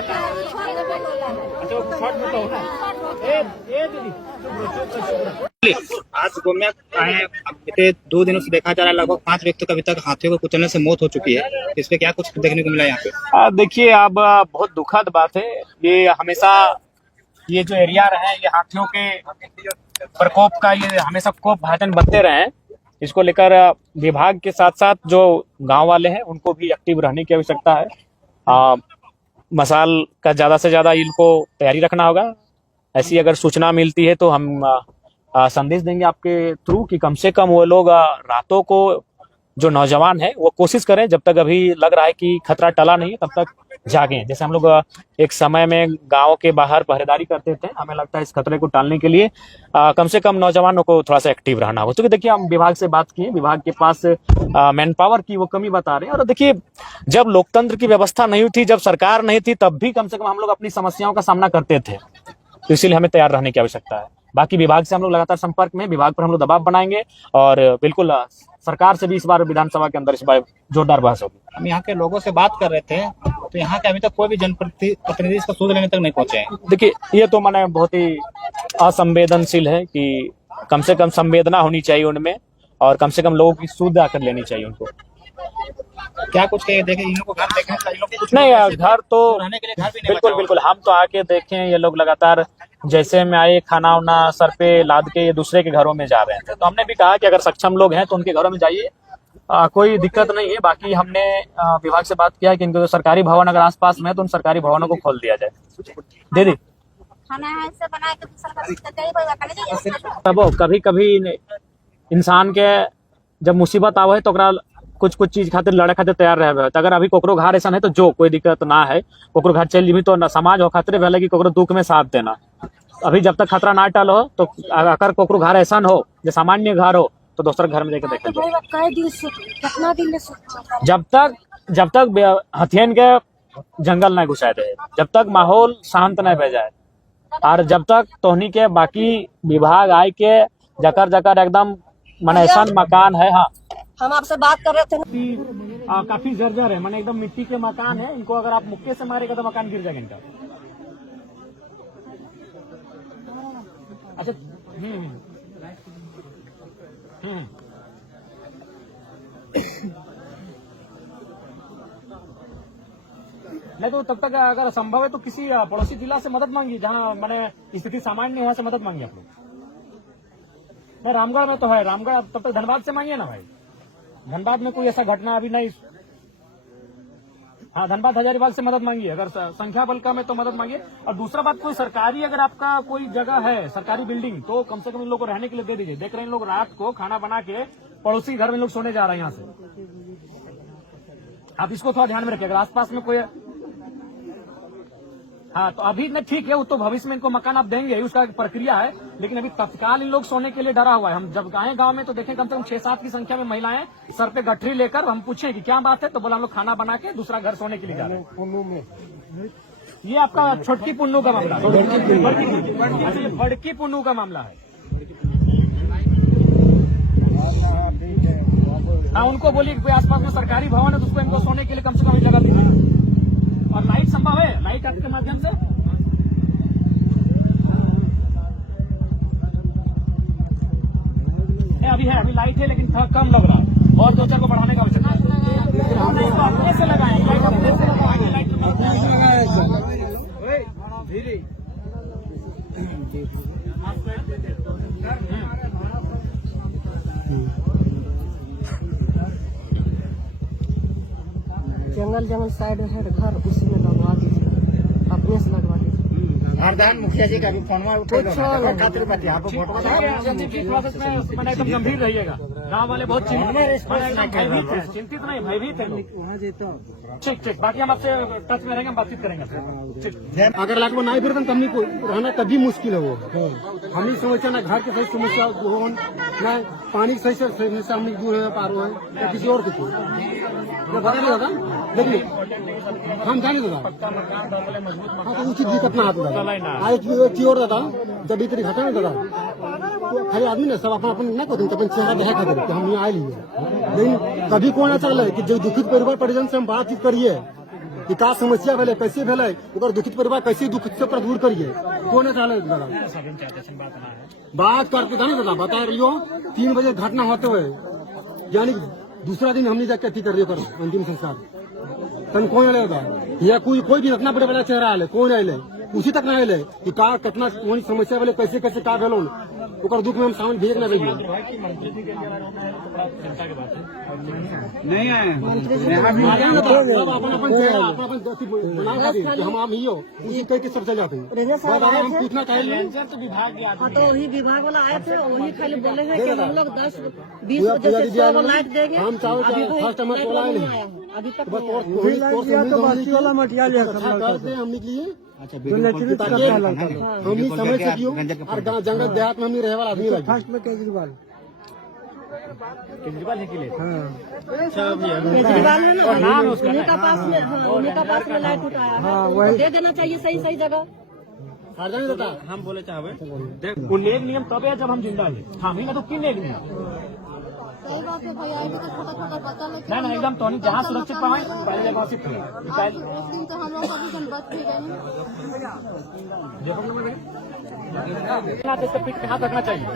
आज गोमिया आए, बीते 2 दिनों से देखा जा रहा है लगभग 5 व्यक्तियों का अभी तक हाथियों को कुचलने से मौत हो चुकी है। इस पे क्या कुछ देखने को मिला यहाँ पे? देखिए, अब बहुत दुखद बात है। ये हमेशा ये जो एरिया रहे, ये हाथियों के प्रकोप का ये हमेशा कोप भाजन बनते रहे। इसको लेकर विभाग के साथ साथ जो गांव वाले हैं उनको भी एक्टिव रहने की आवश्यकता है। मसाल का ज्यादा से ज्यादा इनको तैयारी रखना होगा। ऐसी अगर सूचना मिलती है तो हम संदेश देंगे आपके थ्रू कि कम से कम वो लोग रातों को जो नौजवान है वो कोशिश करें, जब तक अभी लग रहा है कि खतरा टला नहीं तब तक जागें। जैसे हम लोग एक समय में गांव के बाहर पहरेदारी करते थे, हमें लगता है इस खतरे को टालने के लिए कम से कम नौजवानों को थोड़ा सा एक्टिव रहना हो। क्योंकि देखिए, हम विभाग से बात किए, विभाग के पास मैन पावर की वो कमी बता रहे हैं। और देखिए, जब लोकतंत्र की व्यवस्था नहीं थी, जब सरकार नहीं थी, तब भी कम से कम हम लोग अपनी समस्याओं का सामना करते थे। तो इसीलिए हमें तैयार रहने की आवश्यकता है। बाकी विभाग से हम लोग लगातार संपर्क में, विभाग पर हम लोग दबाव बनाएंगे और बिल्कुल सरकार से भी इस बार विधानसभा के अंदर इस बार जोरदार बहस होगी। हम यहाँ के लोगों से बात कर रहे थे तो यहाँ के अभी तक कोई भी जनप्रतिनिधि इसका सूद लेने तक नहीं पहुंचे हैं। देखिए, ये तो मैंने बहुत ही असंवेदनशील है कि कम से कम संवेदना होनी चाहिए उनमें और कम से कम लोगों की सुध आकर लेनी चाहिए उनको। क्या कुछ देखे इन लोगों को घर देखे कुछ नहीं, घर तो रहने के लिए घर भी नहीं बिल्कुल बिल्कुल हम तो आके देखें। ये लोग लगातार जैसे में आए, खाना वाना सर पे लाद के ये दूसरे के घरों में जा रहे थे। तो हमने भी कहा कि अगर सक्षम लोग हैं तो उनके घरों में जाइए, कोई दिक्कत नहीं है। बाकी हमने विभाग से बात किया कि इनको सरकारी भवन अगर आसपास में है तो उन सरकारी भवनों को खोल दिया जाए। दीदी तब कभी कभी इंसान के जब मुसीबत आवे है तो कुछ चीज खातिर लड़े खातिर तैयार रहे। तो अगर अभी कोकरो घर ऐसा है तो जो कोई दिक्कत ना है, कोकरो घर चल जी तो न समाज हो खतरे भले कि कोकरो दुख में साथ देना। अभी जब तक खतरा ना टल हो तो अगर कोकरो घर ऐसा हो जो सामान्य घर हो तो दूसरे घर में जाके देखें। जब तक हथियार के जंगल न घुसा दे, जब तक माहौल शांत न बह जाए और जब तक तोहनी के बाकी विभाग आए के जकर एकदम माने ऐसा मकान है। हाँ, हम आपसे बात कर रहे थे। काफी जर्जर है, माने एकदम मिट्टी के मकान है। इनको अगर आप मुक्के से मारेगा तो मकान गिर जाएगा इनका। अच्छा, नहीं तो तब तक अगर संभव है तो किसी पड़ोसी जिला से मदद मांगिए जहाँ माने स्थिति सामान्य है, वहां से मदद मांगिए आप लोग। नहीं, रामगढ़ में तो है, रामगढ़ तब तक धनबाद से मांगिए ना भाई। धनबाद में कोई ऐसा घटना अभी नहीं। हाँ, धनबाद हजारीबाग से मदद मांगिए, अगर संख्या बल कम है तो मदद मांगिए। और दूसरा बात, कोई सरकारी अगर आपका कोई जगह है, सरकारी बिल्डिंग, तो कम से कम इन लोगों को रहने के लिए दे दीजिए। देख रहे हैं इन लोग रात को खाना बना के पड़ोसी घर में लोग सोने जा रहे हैं यहाँ से। आप इसको थोड़ा ध्यान में रखिए। अगर आसपास में कोई, हाँ तो अभी नहीं ठीक है, वो तो भविष्य में इनको मकान आप देंगे, उसका एक प्रक्रिया है। लेकिन अभी तत्काल इन लोग सोने के लिए डरा हुआ है। हम जब गए गांव में तो देखें कम से कम 6-7 की संख्या में महिलाएं सर पे गठरी लेकर, हम पूछे कि क्या बात है तो बोला हम लोग खाना बना के दूसरा घर सोने के लिए जा रहे हैं। ये आपका छोटकी पुन्नू का मामला है। अच्छा, ये बड़की पुन्नू का मामला है। हाँ, उनको बोलिए कि कोई आसपास में सरकारी भवन है तो उसको इनको सोने के लिए कम से कम जगह दीजिए। और लाइट संभव है, लाइट आपके माध्यम से अभी है, अभी लाइट है लेकिन थोड़ा कम लग रहा है और 2-4 को बढ़ाने का आवश्यकता है। ऐसे लगाएं जंगल साइड है घर, उसी में लगवा दीजिए, अपने से लगवा दीजिए। हरदान मुखिया जी का भी फोन उठे मैंने एकदम गंभीर रहिएगा। गाँव वाले बहुत चिंतित नहीं, भयभीत है। ठीक, बाकी हम आपसे टच में रहेंगे, हम बातचीत करेंगे। अगर लागू नहीं फिर तो को रहना कभी मुश्किल है। वो हम ही समस्या ना घर के सही समस्या हो, ना पानी की सही समस्या हम दूर है पार हो है किसी और को बता दादा। देखिए हम जाने दादा, हाँ तो उचित दिक्कत ना आता दादा। आज की और दादा जब इतनी घटना ना दादा तो खाली आदमी ना सब अपना ना कहते अपन चेहरा देखा खाते कि हम यहाँ आए लिए। लेकिन कभी को ना चल कि जो दुखित परिवार परिजन से हम बातचीत करिए कि का समस्या भेले, कैसे भेले, ओकर दुखित परिवार कैसे दुख से पर दूर करिए, कौन है चाले दादा बात करके था ना दादा बता रही 3 बजे घटना होते हुए, यानी दूसरा दिन हमने जाके अथी कर रही कर अंतिम संस्कार तन कौन आएगा या कोई भी इतना बड़े बड़ा चेहरा आले कौन आए उसी तक ना आए कि का कितना कौन समस्या भेले, कैसे कैसे का भेलो ओकर दुख में हम सामने भेज ना रहिए। नहीं आए हम ही हो उसी कह के सब चल जाते हैं। हम पूछना चाहिए हाँ तो वही विभाग वाला आए थे, वही खाली बोले हैं कि हम लोग 10-20 बजे से 100 लाइट देंगे। हम चाहो फर्स्ट टाइम वाला आए नहीं अभी तक तो बाकी वाला मटेरियल हमने के लिए हमने समझ सकियो और जंगल देहात में हमने रहे वाला आदमी फर्स्ट में केजरीवाल केजरीवाल है कि केजरीवाल है ना, उन्हीं का पास में, हाँ उन्हीं का पास में लाइट उठाया, दे देना चाहिए सही जगह। हम बोले चाहे उल्लेख नियम तब है जब हम जिंदा है, हम ही ना तो किन ले लिया। सही बात है भैया, अभी तो छोटा छोटा बच्चा लेके नहीं एकदम तो नहीं, जहाँ सुरक्षित पाए पहले जगह शिफ्ट उस दिन तो हम लोग सभी जन बच भी गए। इसका पीठ पे हाथ रखना चाहिए,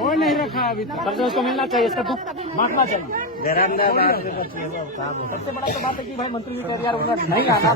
कोई नहीं रखा अभी तक, कल से उसको मिलना चाहिए, इसका दुख बांटना चाहिए। सबसे बड़ा तो बात है कि भाई मंत्री जी कह यार नहीं आना